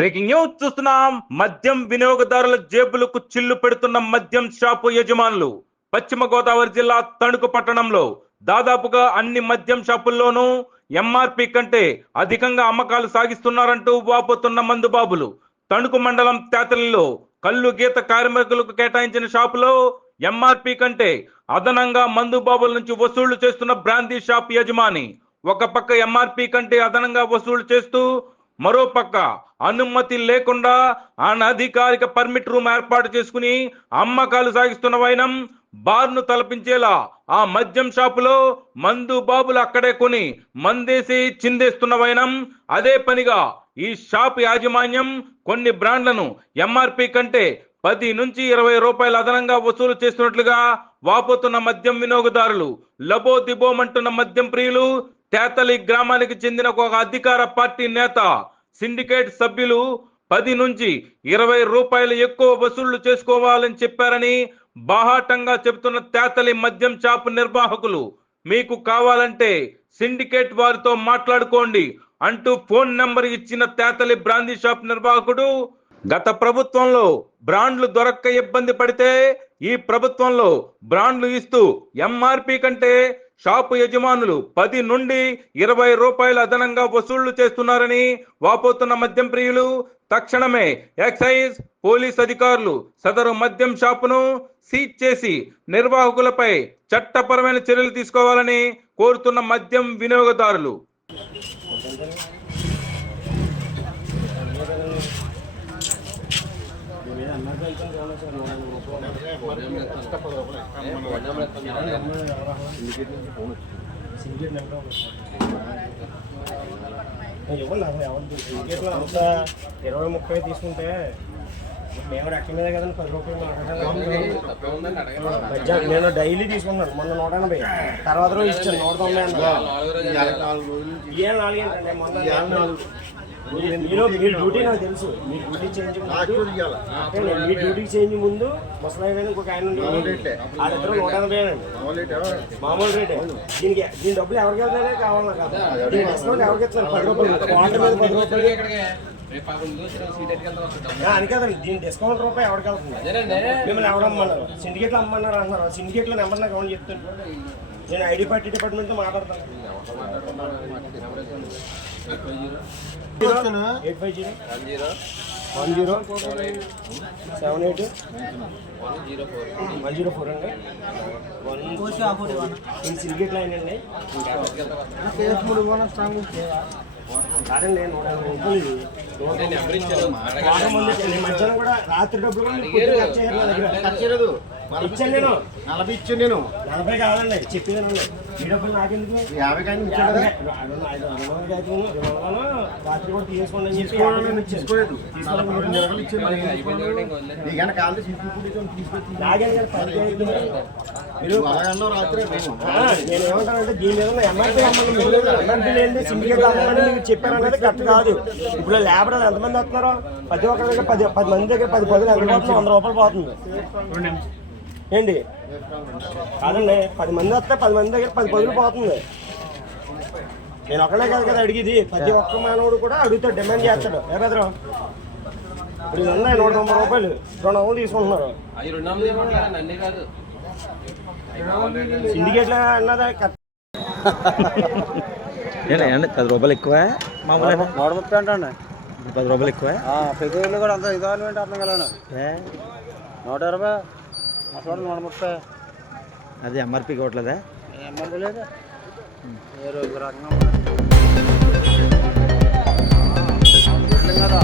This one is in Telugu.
బ్రేకింగ్ న్యూస్ చూస్తున్నాం. మద్యం వినియోగదారుల జేబులకు చిల్లు పెడుతున్న మద్యం షాపు యజమానులు. పశ్చిమ గోదావరి జిల్లా తణుకు పట్టణంలో దాదాపుగా అన్ని మద్యం షాపుల్లోనూ ఎంఆర్పి కంటే అధికంగా అమ్మకాలు సాగిస్తున్నారంటూ వాపోతున్న మందుబాబులు. తణుకు మండలం తేతలిలో కల్లు గీత కార్మికులకు కేటాయించిన షాపులో ఎంఆర్పి కంటే అదనంగా మందుబాబుల నుంచి వసూళ్లు చేస్తున్న బ్రాందీ షాప్ యజమాని ఒక పక్క ఎంఆర్పి కంటే అదనంగా వసూలు చేస్తూ మరో పక్క అనుమతి లేకుండా అనధికారిక పర్మిట్ రూమ్ ఏర్పాటు చేసుకుని అమ్మకాలు సాగిస్తున్న వైనం బార్ను తలపించేలా ఆ మద్యం షాపులో మందు బాబులు అక్కడే కొని మందేసి చిందేస్తున్న వైనం. అదే పనిగా ఈ షాప్ యాజమాన్యం కొన్ని బ్రాండ్లను ఎంఆర్పి కంటే 10 నుంచి 20 రూపాయలు అదనంగా వసూలు చేస్తున్నట్లుగా వాపోతున్న మద్యం వినియోగదారులు. లబో దిబోమంటున్న మద్యం ప్రియులు. తేతలి గ్రామానికి చెందిన ఒక అధికార పార్టీ నేత సిండికేట్ సభ్యులు 10 నుంచి 20 రూపాయలు ఎక్కువ వసూళ్లు చేసుకోవాలని చెప్పారని బాహాటంగా చెబుతున్న తేతలి మద్యం షాప్ నిర్వాహకులు, మీకు కావాలంటే సిండికేట్ వారితో మాట్లాడుకోండి అంటూ ఫోన్ నెంబర్ ఇచ్చిన తేతలి బ్రాందీ షాప్ నిర్వాహకుడు, గత ప్రభుత్వంలో బ్రాండ్లు దొరక్క ఇబ్బంది పడితే ఈ ప్రభుత్వంలో బ్రాండ్లు ఇస్తూ ఎంఆర్పి కంటే షాపు యజమానులు 10 నుండి 20 రూపాయలు అదనంగా వసూళ్లు చేస్తున్నారని వాపోతున్న మద్యం ప్రియులు. తక్షణమే ఎక్సైజ్ పోలీస్ అధికారులు సదరు మద్యం షాపును సీజ్ చేసి నిర్వాహకులపై చట్టపరమైన చర్యలు తీసుకోవాలని కోరుతున్న మద్యం వినియోగదారులు. అంతా 20-30 తీసుకుంటే మేము రెక్క మీద కదండి 10 రూపాయలు నేను డైలీ తీసుకుంటున్నాను. మొన్న 180, తర్వాత రోజు ఇచ్చాను 190 4 మొన్న మీ డ్యూటీ నాకు తెలుసు. మీ డ్యూటీ చేంజ్ మీ డ్యూటీ చేంజ్ ముందు ముసలాయి మీద ఇంకొక ఆయన ఆడిద్దరు 180 అండి మామూలు రేటే. దీని డబ్బులు ఎవరికి వెళ్తానే కావాలి కాదు. దీని డిస్కౌంట్ ఎవరికి ఇస్తాను 10 రూపాయలు క్వార్టర్ మీద 10 రూపాయలు అని కదండి. దీని డిస్కౌంట్ రూపాయి ఎవరికి వెళ్తుంది? మిమ్మల్ని ఎవరు అమ్మన్నారు? సిండికేట్లు అమ్మన్నారు అంటున్నారు. సిండికేట్లో నెంబర్ నాకు ఎవరు చెప్తాను? నేను ఐడి పార్టీ డిపార్ట్మెంట్తో మాట్లాడతాను. 850 78 104 అండి. సిండికేట్ లైన్ అండి. కాదండి 150 రూపాయలు. మధ్యాహ్నం కూడా రాత్రి డబ్బులు ఇచ్చాను. నేను 40 ఇచ్చాను. నేను 40 కాదండి చెప్పేదానండి. ఈ డబ్బులు నాకెందుకు 50 కానీ రాత్రి కూడా తీసుకోండి అని చెప్పి తీసుకోలేదు. నేను ఏమంటానంటే దీని మీద ఎంఆర్పీ ఎంఆర్పీ లేని సిండికేట్ అమ్మాలని మీకు చెప్పారన్నది కరెక్ట్ కాదు. ఇప్పుడు లేబర్ ఎంతమంది వస్తున్నారో ప్రతి ఒక్కరి దగ్గర 10 మంది దగ్గర 10 పదులు ఎంత పోతుంది? 100 రూపాయలు పోతుంది ఏంటి? కాదండి 10 మంది వస్తే 10 మంది దగ్గర 10 పదులు పోతుంది. నేను ఒకళ్ళే కాదు కదా అడిగేది. ప్రతి ఒక్క మానవుడు కూడా అడుగుతాడు, డిమాండ్ చేస్తాడు. ఏ బెదరు ఇప్పుడు ఇది ఉన్నాయి 190 రూపాయలు 200 తీసుకుంటున్నారు. సిండికేట్లో అన్నదా 10 రూపాయలు ఎక్కువ మామూలు 130 అంటండి. 10 రూపాయలు ఎక్కువ. ప్రతి ఊళ్ళో కూడా అంత ఇదాలు ఏంటి అర్థం కదా. 120 అసలు 130 అది ఎంఆర్పీకి ఇవ్వట్లేదా? ఎంఆర్పీ లేదా ఏ రోజు రకంగా కదా.